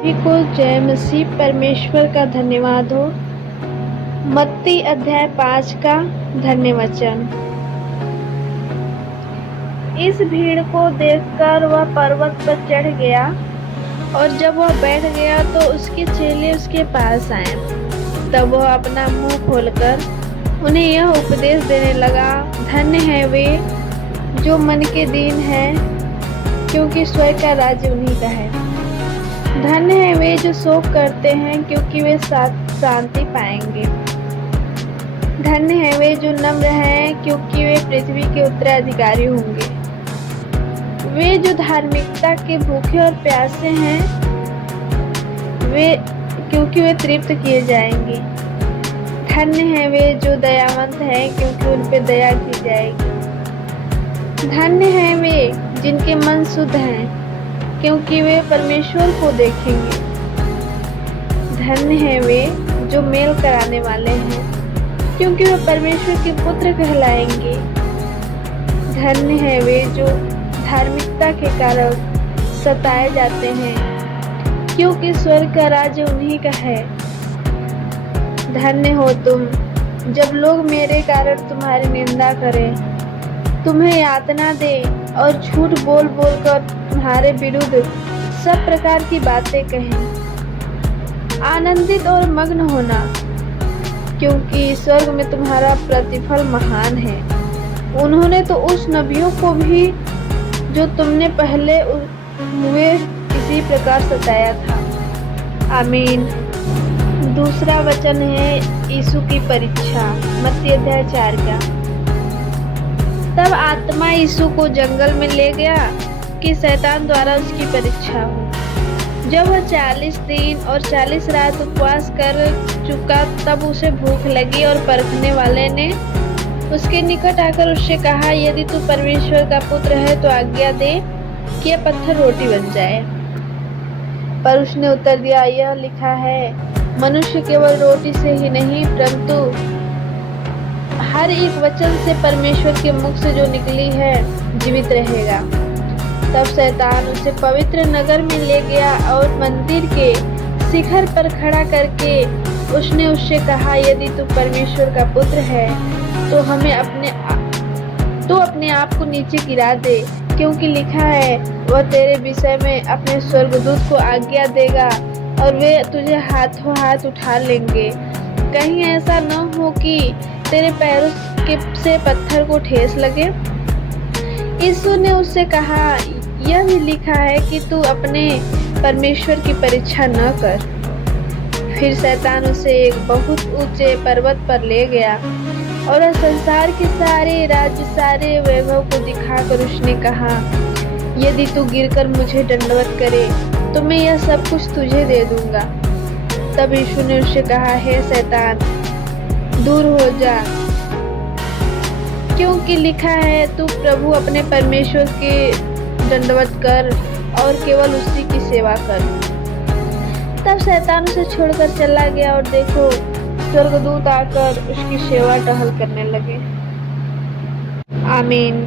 सभी को जय मसीह परमेश्वर का धन्यवाद हो। मत्ती अध्याय 5 का धन्य वचन। इस भीड़ को देखकर वह पर्वत पर चढ़ गया और जब वह बैठ गया तो उसके चेले उसके पास आए। तब वह अपना मुंह खोलकर उन्हें यह उपदेश देने लगा, धन्य है वे जो मन के दीन हैं, क्योंकि स्वर्ग का राज्य उन्हीं का है। धन्य है वे जो शोक करते हैं, क्योंकि वे शांति पाएंगे। धन्य है वे जो नम्र हैं, क्योंकि वे पृथ्वी के उत्तराधिकारी होंगे। वे जो धार्मिकता के भूखे और प्यासे हैं, क्योंकि वे तृप्त किए जाएंगे। धन्य है वे जो दयावंत हैं, क्योंकि उन पर दया की जाएगी। धन्य है वे जिनके मन शुद्ध हैं, क्योंकि वे परमेश्वर को देखेंगे। धन्य है वे जो मेल कराने वाले हैं, क्योंकि वे परमेश्वर के पुत्र कहलाएंगे। धन्य है वे जो धार्मिकता के कारण सताए जाते हैं, क्योंकि स्वर्ग का राज्य उन्हीं का है। धन्य हो तुम जब लोग मेरे कारण तुम्हारी निंदा करें, तुम्हें यातना दे और झूठ बोल कर तुम्हारे विरुद्ध सब प्रकार की बातें कहें। आनंदित और मग्न होना, क्योंकि स्वर्ग में तुम्हारा प्रतिफल महान है। उन्होंने तो उस नबियों को भी जो तुमने पहले हुए इसी प्रकार सताया था। आमीन। दूसरा वचन है यीशु की परीक्षा, मत्ती अध्याय 4 का। तब आत्मा यीशु को जंगल में ले गया कि शैतान द्वारा उसकी परीक्षा हो। जब वह 40 दिन और 40 रात उपवास कर चुका, तब उसे भूख लगी और परखने वाले ने उसके निकट आकर उससे कहा, यदि तू परमेश्वर का पुत्र है तो आज्ञा दे कि यह पत्थर रोटी बन जाए। पर उसने उत्तर दिया, यह लिखा है, मनुष्य केवल रोटी से ही नहीं परंतु हर एक वचन से परमेश्वर के मुख से जो निकली है जीवित रहेगा। तब शैतान उसे पवित्र नगर में ले गया और मंदिर के शिखर पर खड़ा करके उसने उससे कहा, यदि तू परमेश्वर का पुत्र है तो हमें अपने आप को नीचे गिरा दे, क्योंकि लिखा है, वह तेरे विषय में अपने स्वर्गदूत को आज्ञा देगा और वे तुझे हाथों हाथ उठा लेंगे। कहीं ऐसा न हो कि तेरे पैरों से पत्थर को ठेस लगे। यीशु ने उससे कहा, यह भी लिखा है कि तू अपने परमेश्वर की परीक्षा न कर। फिर शैतान उसे एक बहुत ऊंचे पर्वत पर ले गया और संसार के सारे राज्य, सारे वैभव को दिखाकर उसने कहा, यदि तू गिरकर मुझे दंडवत करे तो मैं यह सब कुछ तुझे दे दूंगा। तब यीशु ने उससे कहा, हे शैतान, दूर हो जा, क्योंकि लिखा है, तू प्रभु अपने परमेश्वर के दंडवत कर और केवल उसी की सेवा कर। तब शैतान उसे छोड़कर चला गया और देखो, स्वर्गदूत आकर उसकी सेवा टहल करने लगे। आमीन।